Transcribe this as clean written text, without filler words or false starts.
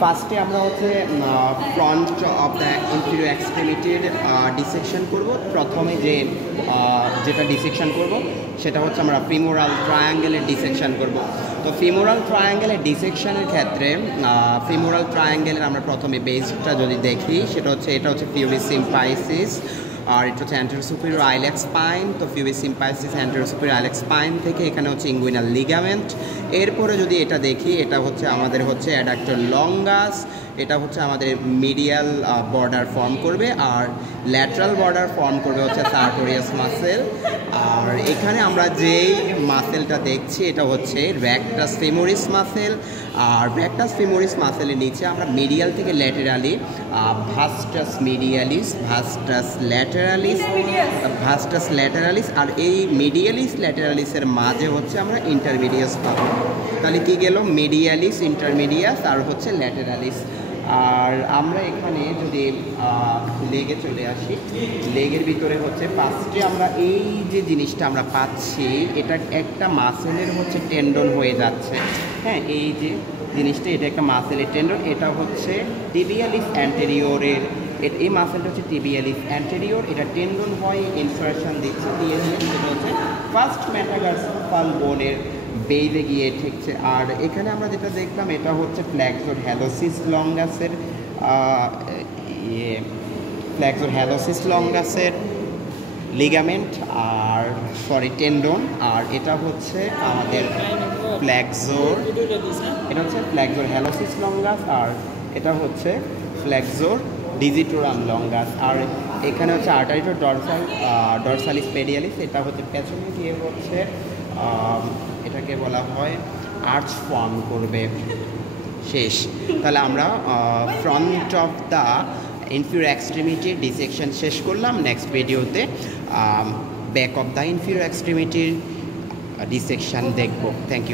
ফার্স্টে আমরা হচ্ছে ফ্রন্ট অফ দ্য ইনফিরিয়র এক্সট্রিমিটির ডিসেকশন করব। প্রথমে যেটা ডিসেকশন করব সেটা হচ্ছে আমরা ফিমোরাল ট্রায়াঙ্গেলের ডিসেকশন করব। তো ফিমোরাল ট্রায়াঙ্গেলের ডিসেকশনের ক্ষেত্রে ফিমোরাল ট্রায়াঙ্গেলের আমরা প্রথমে বেসটা যদি দেখি সেটা হচ্ছে এটা হচ্ছে পিউবিস সিম্পাইসিস, আর এটা হচ্ছে অ্যান্টেরো সুপিরিয়র আইলেক্স স্পাইন। তো pubis symphysis antero superior আইলেক্স spine থেকে এখানে হচ্ছে ইঙ্গুইনাল লিগামেন্ট। এরপরে যদি এটা দেখি এটা হচ্ছে আমাদের হচ্ছে অ্যাডাক্টর লঙ্গাস, এটা হচ্ছে আমাদের মিডিয়াল বর্ডার ফর্ম করবে, আর ল্যাটারাল বর্ডার ফর্ম করবে হচ্ছে সার্টোরিয়াস মাসেল। আর এখানে আমরা যেই মাসেলটা দেখছি এটা হচ্ছে রেকটাস ফিমোরিস মাসেল। আর রেকটাস ফিমোরিস মাসেলের নিচে আমরা মিডিয়াল থেকে ল্যাটেরালি ভাস্টাস মিডিয়ালিস, ভাস্টাস ল্যাটেরালিস, আর এই মিডিয়ালিস ল্যাটেরালিসের মাঝে হচ্ছে আমরা ইন্টারমিডিয়াস পাবো। তাহলে কি গেল? মিডিয়ালিস, ইন্টারমিডিয়াস আর হচ্ছে ল্যাটেরালিস। আর আমরা এখানে যদি লেগে চলে আসি, লেগের ভিতরে হচ্ছে ফার্স্টে আমরা এই যে জিনিসটা আমরা পাচ্ছি এটা একটা মাসেলের হচ্ছে টেন্ডন হয়ে যাচ্ছে। হ্যাঁ, এই যে জিনিসটা এটা একটা মাসেলের টেন্ডন, এটা হচ্ছে টিবিয়ালিস অ্যান্টেরিয়রের, এই মাসেলটা হচ্ছে টিবিয়ালিস অ্যান্টেরিয়র, এটা টেন্ডন হয় ইনসারশন দিচ্ছে, দিয়ে সেটা হচ্ছে ফার্স্ট মেটাকার্পাল বোনের বেইলে গিয়ে ঠেকছে। আর এখানে আমরা যেটা দেখলাম এটা হচ্ছে ফ্ল্যাক্সোর হ্যালোসিস লঙ্গাসের ফ্ল্যাক্সোর হ্যালোসিস লঙ্গাসের লিগামেন্ট আর টেন্ডন। আর এটা হচ্ছে আমাদের ফ্ল্যাক্সোর, এটা হচ্ছে ফ্ল্যাক্সোর হ্যালোসিস লঙ্গাস, আর এটা হচ্ছে ফ্ল্যাক্সোর ডিজিটোরাম লঙ্গাস। আর এখানে হচ্ছে আর্টারিটো ডরসালিস পেডিয়ালিস, এটা হচ্ছে পেছনে গিয়ে হচ্ছে এটাকে বলা হয় আর্চ ফর্ম করবে। শেষ। তাহলে আমরা ফ্রন্ট অফ দ্য ইনফিরিয়র এক্সট্রিমিটির ডিসেকশন শেষ করলাম। নেক্সট ভিডিওতে ব্যাক অফ দ্য ইনফিরিয়র এক্সট্রিমিটির ডিসেকশন দেখব। Thank you.